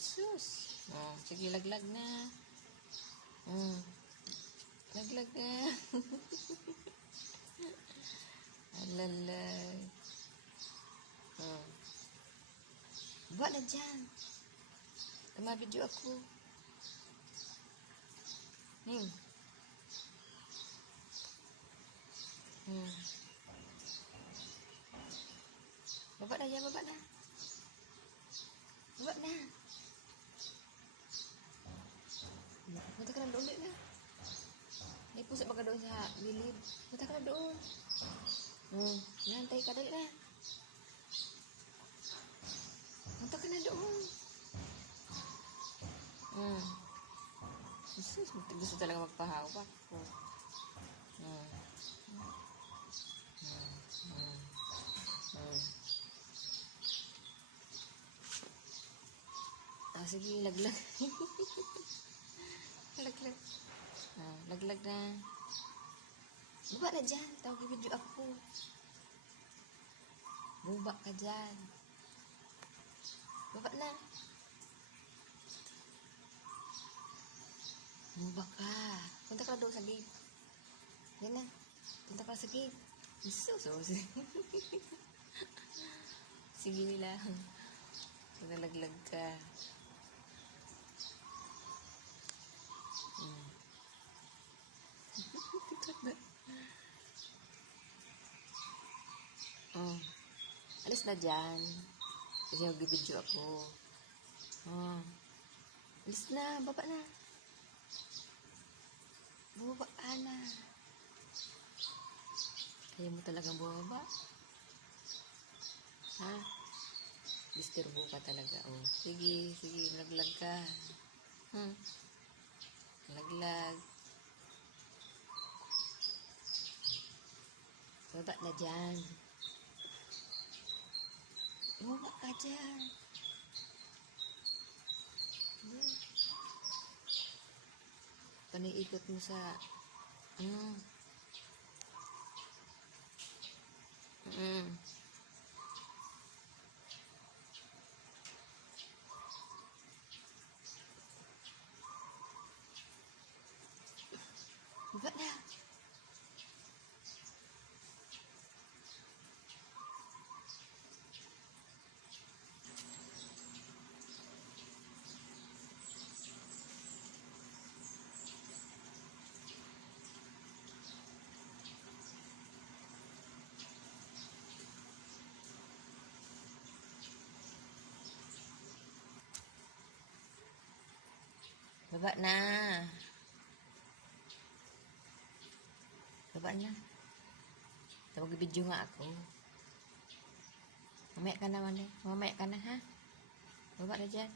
sus. Oh, sige, laglag na. Laglag na. Alalay. Ba na dyan. Video ako. Baba na yan, baba na. Baba na. Punta ka na doon, na. May pusat baka doon sa gilid. Punta ka na doon. Nantay ka, dali na. Punta ka na doon. Gusto talaga magpahawak ko. Sige, laglag. Laglag. Laglag na. Baba na dyan. Tawag video ako. Baba ka dyan. Baba na. Baba ka. Punta ka na doon sa gate. Yan na. Punta ka na sa gate. Sige nila. Nalaglag ka. Alis na dyan. Kasi mag-video ako. Alis na. Baba na. Baba ka na. Kaya mo talagang bumaba? Ha? Disturbo ka talaga. Sige, sige. Laglag ka. Laglag. Baba na dyan. Baba ka dyan. Paniikot mo sa... Baba na. Baba na. Baba na. Tawag video nga ako. Mamaya ka naman eh. Mamaya ka na ha. Baba na dyan.